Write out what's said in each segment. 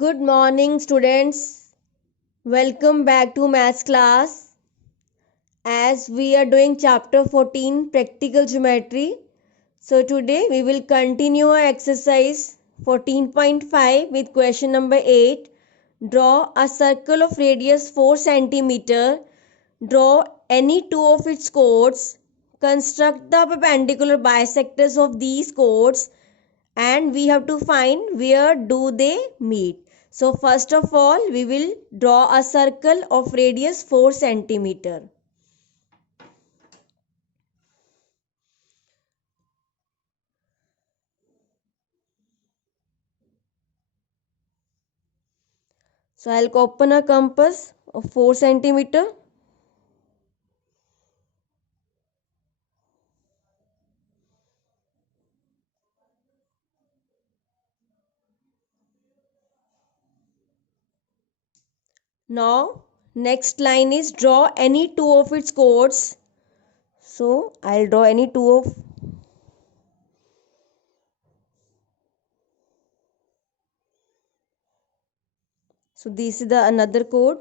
Good morning, students. Welcome back to maths class. As we are doing chapter 14, practical geometry. So today we will continue our exercise 14.5 with question number 8. Draw a circle of radius 4 cm. Draw any two of its chords. Construct the perpendicular bisectors of these chords, and we have to find where do they meet. So first of all we will draw a circle of radius 4 centimeter. So I'll open a compass of 4 centimeter. Now next line is draw any two of its chords. So I'll draw any two of. So this is the another chord.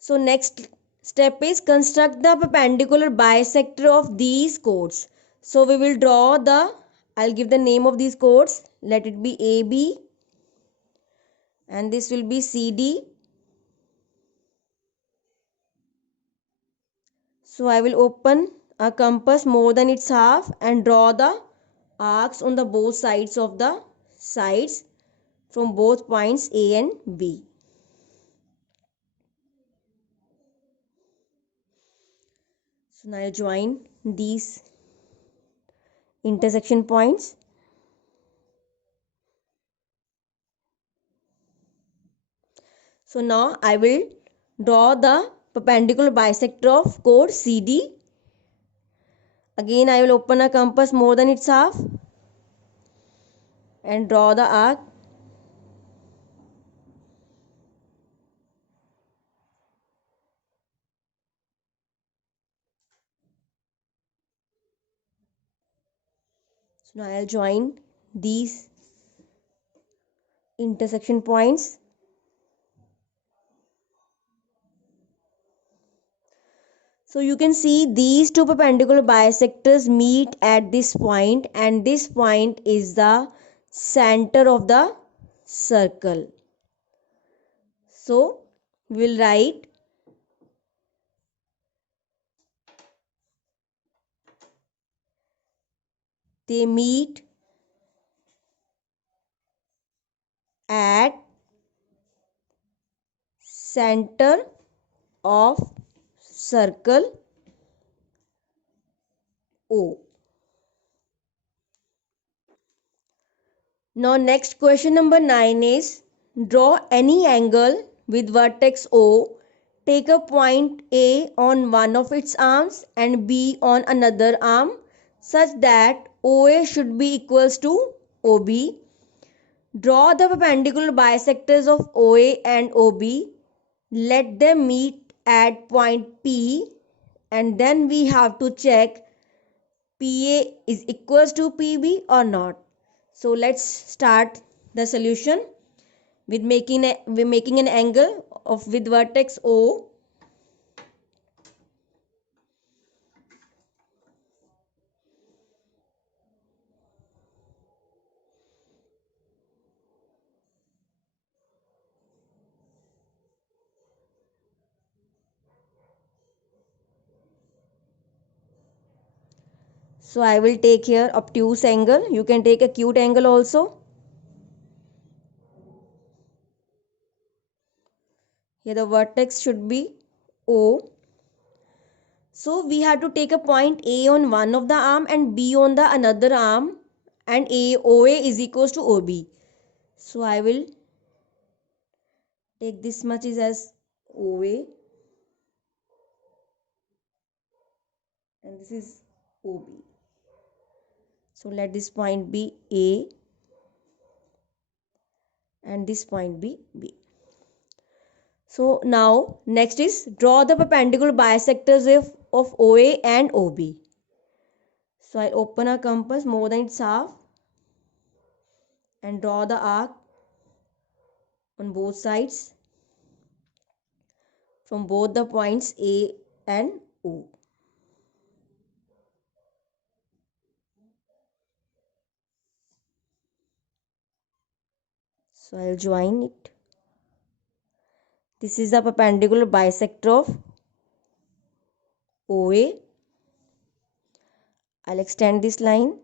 So next step is construct the perpendicular bisector of these chords. So we will draw the, I'll give the name of these chords. Let it be AB, and this will be CD. So I will open a compass more than its half and draw the arcs on the both sides of the sides from both points A and B. So now I join these intersection points. So now I will draw the perpendicular bisector of chord CD. Again I will open a compass more than its half and draw the arc. So now I will join these intersection points. So you can see these two perpendicular bisectors meet at this point, and this point is the center of the circle. So we will write they meet at center of circle O. Now next question number 9 is draw any angle with vertex O. Take a point A on one of its arms and B on another arm such that OA should be equals to OB. Draw the perpendicular bisectors of OA and OB. Let them meet at point P, and then we have to check PA is equals to PB or not. So let's start the solution with making an angle of with vertex O. So I will take here obtuse angle. You can take acute angle also. Here the vertex should be O. So we have to take a point A on one of the arm and B on the another arm, and OA is equals to OB. So I will take this much is as OA, and this is OB. So let this point be A and this point be B. So now next is draw the perpendicular bisectors of OA and OB. So I open a compass more than its half and draw the arc on both sides from both the points A and O. So I'll join it. This is the perpendicular bisector of OA. I'll extend this line.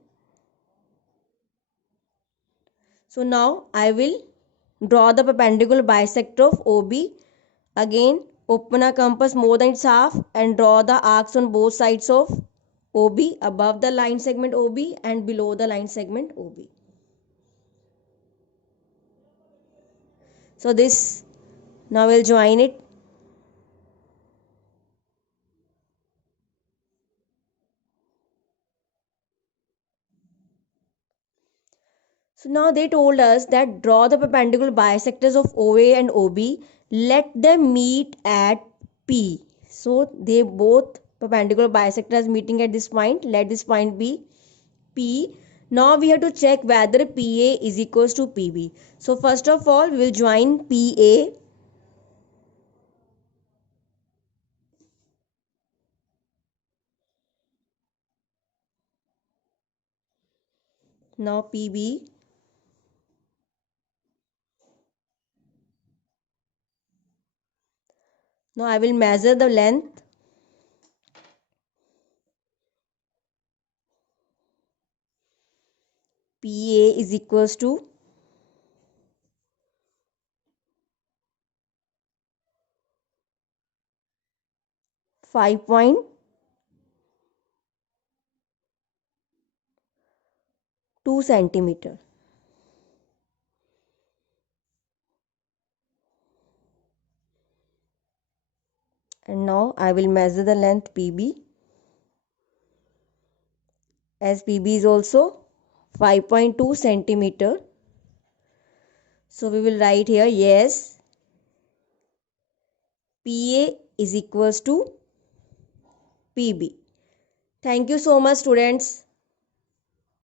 So now I will draw the perpendicular bisector of OB. Again, open a compass more than its half and draw the arcs on both sides of OB, above the line segment OB and below the line segment OB. So this, now we'll join it. So now they told us that draw the perpendicular bisectors of OA and OB. Let them meet at P. So they both perpendicular bisectors meeting at this point. Let this point be P. Now we have to check whether PA is equals to PB. So first of all, we will join PA. Now PB. Now I will measure the length. PA is equals to 5.2 centimeter. And now I will measure the length PB, as PB is also 5.2 centimeter. So we will write here, yes, PA is equals to PB. Thank you so much, students.